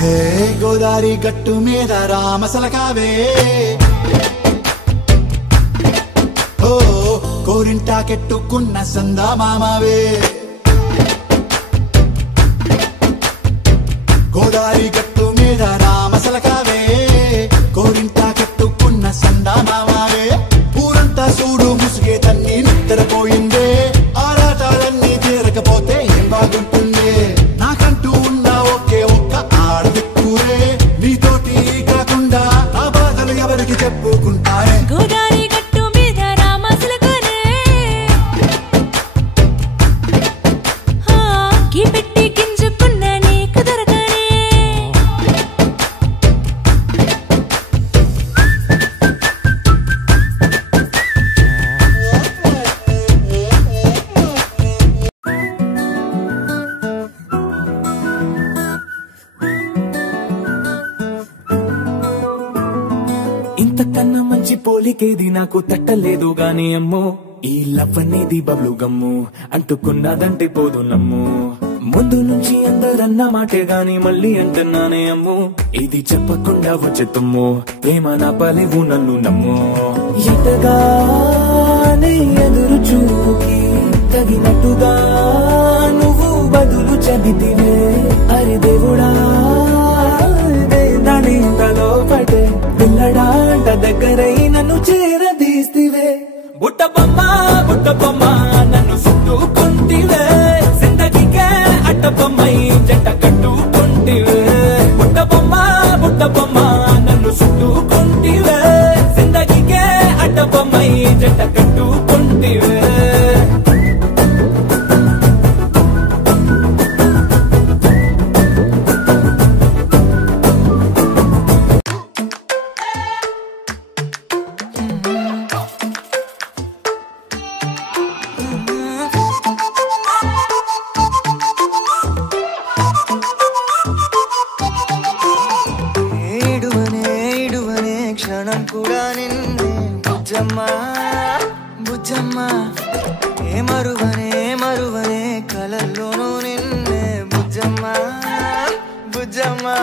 హే గోదారి గట్టు మీద రామసలకావే ఓ కోరింటాకెట్టుకున్న సందా మామావే గోదారి గట్టు మీద రామసలకావే కోరింటాకెట్టుకున్న సందా మామావే ఊరంతా చూడు ముసుగే తన్ని నిద్రపోయిందే ఆరాటాలన్నీ తీరకపోతే ఏం బాగుంటుంది నాకంటూ ఉన్న ఒకే ఒక్క ఆడదిక్కురే నీతోటి కాకుండా ఆ బాధలు ఎవరికి చెప్పుకుంటారే గోదారి గట్టు మీద రామసలకానే గీ పెట్టి గింజుకున్న నీకు దొరకనే ఇంతకన్నా మంచి పోలికేది నాకు తట్టలేదు గాని అమ్మో ఈ లవ్ అనేది బబ్లు గమ్ము అంటుకున్నదంటే పోదు నమ్ము ముందు నుంచి అందరన్న మాటే గాని మళ్ళీ అంటున్నానే అమ్ము ఇది చెప్పకుండా వచ్చే తుమ్ము ప్రేమ నా పలేవు నన్ను నమ్ము ఎంతగానే ఎదురు చూకి తగినట్టుగా నువ్వు బదులు చెబితివే అరే దేవుడా దాని తలో పడే పిల్లడాంట దగ్గరై నన్ను చేరదీస్తివే బుట్ట బొమ్మ నన్ను చుట్టుకుంటివే జిందగీకే అట్ట బొమ్మై జంట కట్టుకుంటివే బుట్ట బొమ్మ నన్ను చుట్టుకుంటివే జిందగీకే అట్ట బొమ్మై జంట కట్టుకుంటివే క్షణం కూడా నిన్నే బుజ్జమ్మా బుజ్జమ్మా ఏ మరువనే కలల్లోనూ నిన్నే బుజ్జమ్మా బుజ్జమ్మా